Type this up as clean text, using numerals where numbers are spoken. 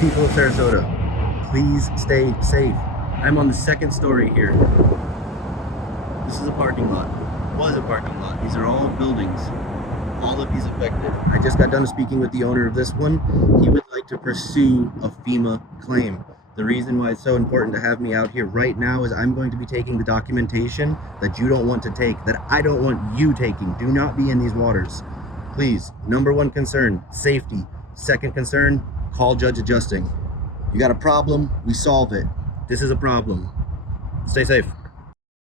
People of Sarasota, please stay safe. I'm on the second story here. This is a parking lot. Was a parking lot. These are all buildings. All of these affected. I just got done speaking with the owner of this one. He would like to pursue a FEMA claim. The reason why it's so important to have me out here right now is I'm going to be taking the documentation that you don't want to take, that I don't want you taking. Do not be in these waters. Please, number one concern, safety. Second concern, call Judd Adjusting. You got a problem, we solve it. This is a problem. Stay safe.